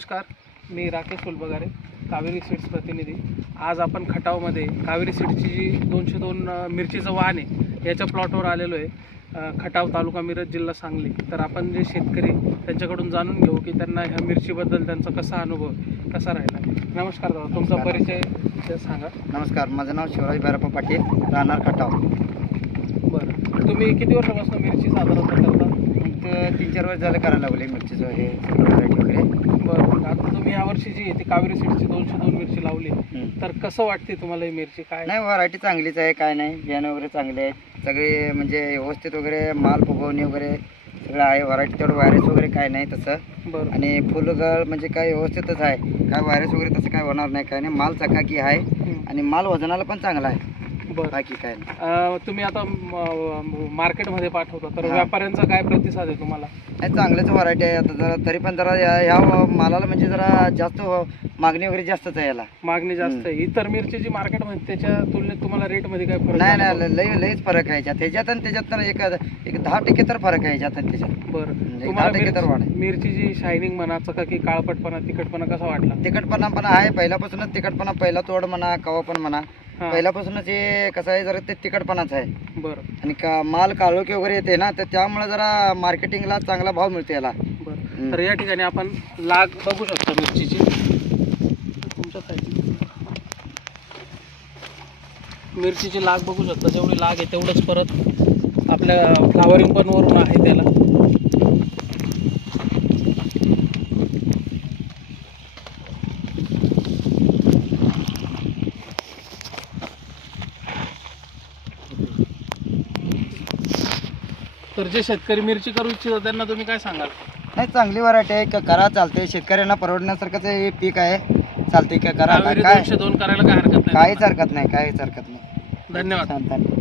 मी Rakesh Phulbagare Kaveri seeds प्रतिनिधी. आज आपण खटावमध्ये कावेरी सीड्सची जी दोनशे दोन मिरचीचं वाहन आहे याच्या प्लॉटवर आलेलो आहे खटाव तालुका मिरज जिल्हा सांगली. तर आपण जे शेतकरी त्यांच्याकडून जाणून घेऊ की त्यांना ह्या मिरचीबद्दल त्यांचा कसा अनुभव कसा राहिला नमस्कार दादा तुमचा नमस्कार. परिचय सांगा. नमस्कार माझं नाव शिवराज भैरप्पा पाटील राहणार खटाव. बरं. तुम्ही किती वर्षापासून मिरची साधारणतः करता? तीन चार वर्ष झालं करायला लागले मिरचीचं हे वगैरे बरं आता तुम्ही यावर्षी जी आहे ती कावेरी सीड्सची दोनशे दोन मिरची लावली. तर कसं वाटते तुम्हाला ही मिरची काय? नाही व्हरायटी चांगलीच आहे काय नाही बियाणं वगैरे चांगले आहेत सगळे म्हणजे व्यवस्थित वगैरे माल फुगवणी वगैरे सगळं आहे व्हरायटी तेवढं व्हायरस वगैरे काय नाही तसं. बरं. आणि फुलगळ म्हणजे काय व्यवस्थितच आहे काय व्हायरस वगैरे तसं काय होणार नाही काय नाही. माल चकाकी आहे. आणि माल वजनाला पण चांगला आहे. बरं. बाकी काय नाही. अं, तुम्ही आता म- मार्केटमध्ये पाठवता तर हा. व्यापाऱ्यांचा काय प्रतिसाद आहे तुम्हाला? नाही चांगलंच व्हरायटी आहे आता जरा तरी पण जरा या ह्या मालाला म्हणजे जरा जास्त मागणी वगैरे जास्तच आहे याला. मागणी जास्त आहे. इतर मिरची जी मार्केटमध्ये त्याच्या तुलनेत तुम्हाला रेटमध्ये काय फरक नाही जाणवतो? नाही लई लईच फरक आहे याच्यात. ह्याच्यात आणि त्याच्यात तर एक एक दहा टक्के तर फरक आहे याच्यात आणि त्याच्यात. बरं. म्हणजे तुम्हाला दहा टक्के तर वाढ आहे. मिरची- मिरचीची शायनिंग म्हणा चकाकी काळपटपणा तिखटपणा कसा वाटला? तिखटपणा पण आहे. पहिल्यापासूनच तिखटपणा पहिला तोड म्हणा कवा पण म्हणा. हा. पहिल्यापासूनच हे कसं आहे जरा ते तिखटपणाच आहे. बरं. आणि का माल काळोखी वगैरे येते ना तर त्यामुळे जरा मार्केटिंगला चांगला भाव मिळतो याला. बरं. तर या ठिकाणी आपण लाग बघू शकतो मिरचीची. तुमच्या साईडची मिरचीची लाग बघू शकता जेवढी लाग आहे तेवढंच परत आपल्या फ्लावरिंग पण वरून आहे त्याला. तर जे शेतकरी मिरची करू इच्छितात त्यांना तुम्ही काय सांगाल? नाही चांगली व्हरायटी आहे क- करा चालते शेतकऱ्यांना परवडण्यासारखंच हे पीक आहे. चालते का करा. कावेरी काय दोनशे दोन करायला काय हरकत नाही. काहीच हरकत नाही काहीच हरकत नाही. धन्यवाद.